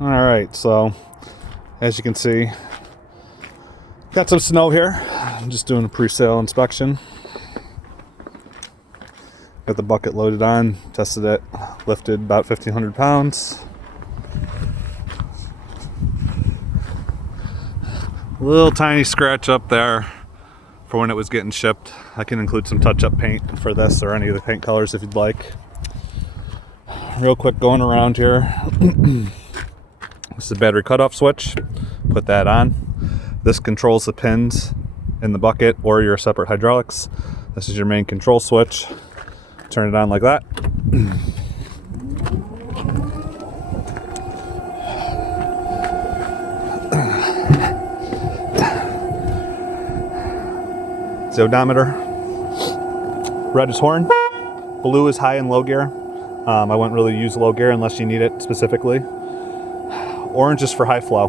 All right, so as you can see, got some snow here. I'm just doing a pre-sale inspection. Got the bucket loaded on, tested it, lifted about 1,500 pounds. Little tiny scratch up there for when it was getting shipped. I can include some touch-up paint for this or any of the paint colors if you'd like. Real quick going around here. This is the battery cutoff switch. Put that on. This controls the pins in the bucket or your separate hydraulics. This is your main control switch. Turn it on like that. The odometer. Red is horn. Blue is high and low gear. I wouldn't really use low gear unless you need it specifically. Orange is for high flow.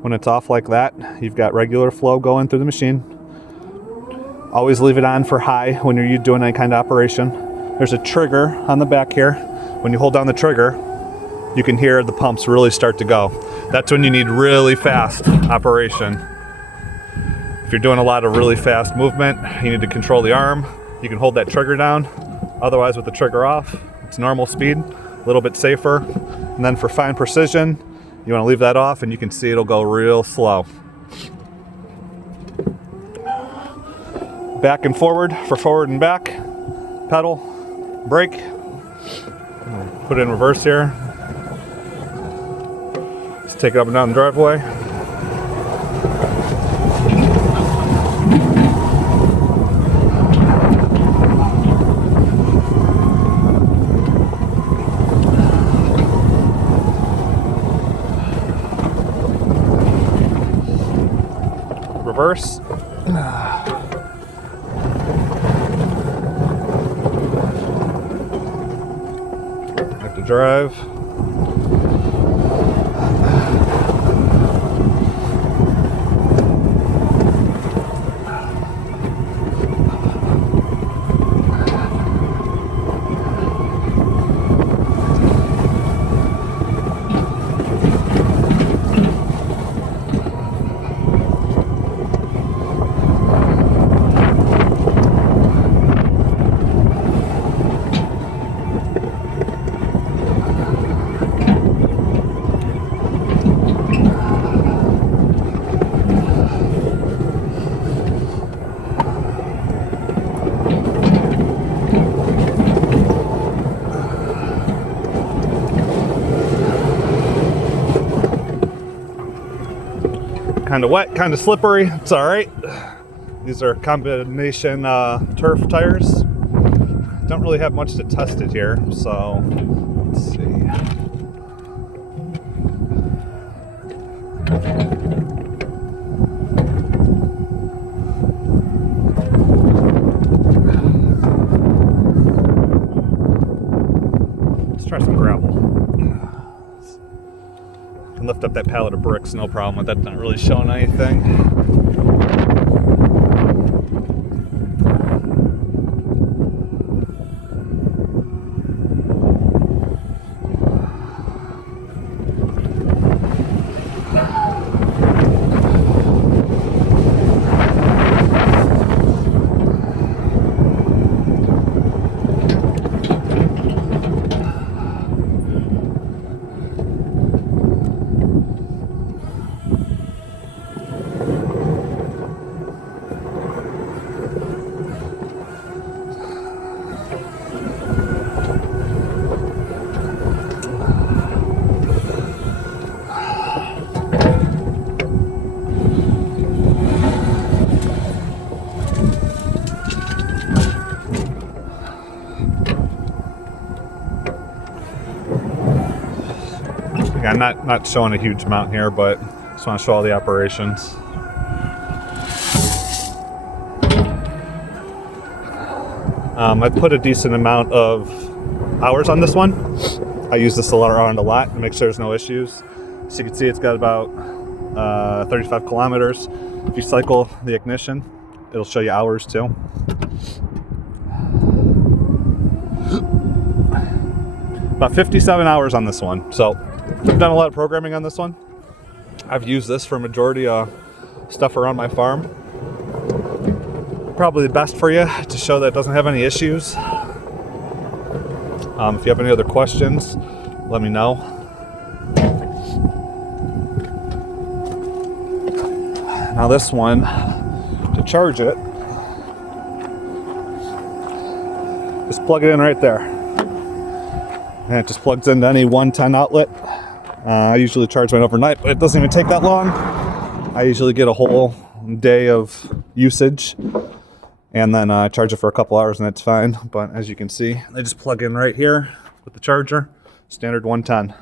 When it's off like that, you've got regular flow going through the machine. Always leave it on for high when you're doing any kind of operation. There's a trigger on the back here. When you hold down the trigger, you can hear the pumps really start to go. That's when you need really fast operation. If you're doing a lot of really fast movement, you need to control the arm. You can hold that trigger down. Otherwise, with the trigger off, it's normal speed, a little bit safer. And then for fine precision, you want to leave that off and you can see it'll go real slow. Back and forward for forward and back. Pedal, brake. Put it in reverse here. Just take it up and down the driveway. Reverse. Have to drive. Kind of wet, kind of slippery. It's all right. These are combination turf tires. Don't really have much to test it here, so let's see. Let's try some gravel. Can lift up that pallet of bricks, no problem with that, not really showing anything. I'm not showing a huge amount here, but just want to show all the operations. I put a decent amount of hours on this one. I use this around a lot to make sure there's no issues. So you can see it's got about 35 kilometers. If you cycle the ignition, it'll show you hours too. About 57 hours on this one. So I've done a lot of programming on this one. I've used this for majority of stuff around my farm. Probably the best for you to show that it doesn't have any issues. If you have any other questions, let me know. Now this one, to charge it, just plug it in right there. And it just plugs into any 110 outlet. I usually charge mine overnight, but it doesn't even take that long. I usually get a whole day of usage, and then I charge it for a couple hours and it's fine. But as you can see, they just plug in right here with the charger, standard 110.